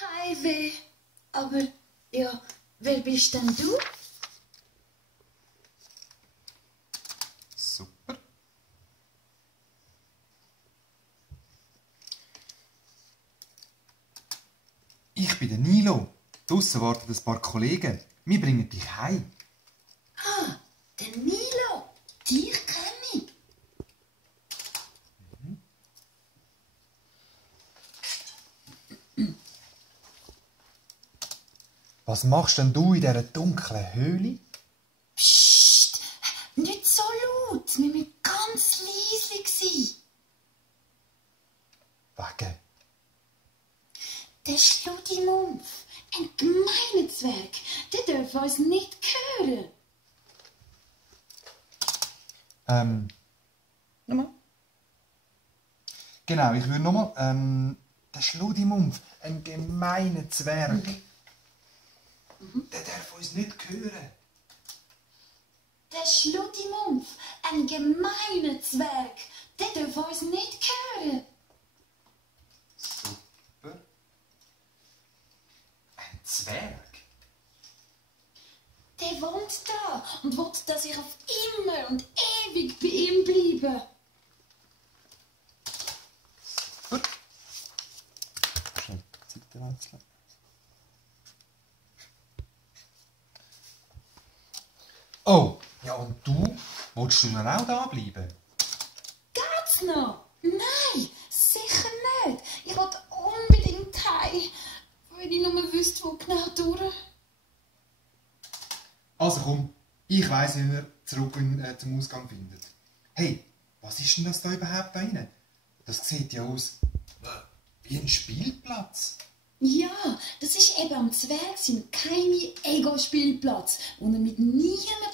Hi, weh. Aber, ja, wer bist denn du? Super. Ich bin der Nilo. Draussen warten ein paar Kollegen. Wir bringen dich heim. Ah, der Nilo. Dich kenne ich. Was machst denn du in dieser dunklen Höhle? Psst, nicht so laut. Wir müssen ganz leise sein. Wegen. Der Schluddimumpf, ein gemeiner Zwerg, der darf uns nicht hören. Nochmal? Genau, ich würde nochmal. Der Schluddimumpf, ein gemeiner Zwerg. Der darf uns nicht hören. Der Schluddimumpf, ein gemeiner Zwerg, der darf uns nicht hören. Super. Ein Zwerg? Der wohnt da und will, dass ich auf immer und ewig bei ihm bleibe. Super. Schnell die Seite wechseln. Oh, ja und du? Willst du noch auch da bleiben? Geht's noch? Nein, sicher nicht. Ich will unbedingt heim, wenn ich nur wüsste, wo genau durch. Also komm, ich weiss, wie wir zurück zum Ausgang finden. Hey, was ist denn das da überhaupt da rein? Das sieht ja aus wie ein Spielplatz. Ja, das ist eben am Zwerg sein geheimer Ego-Spielplatz, wo er mit niemandem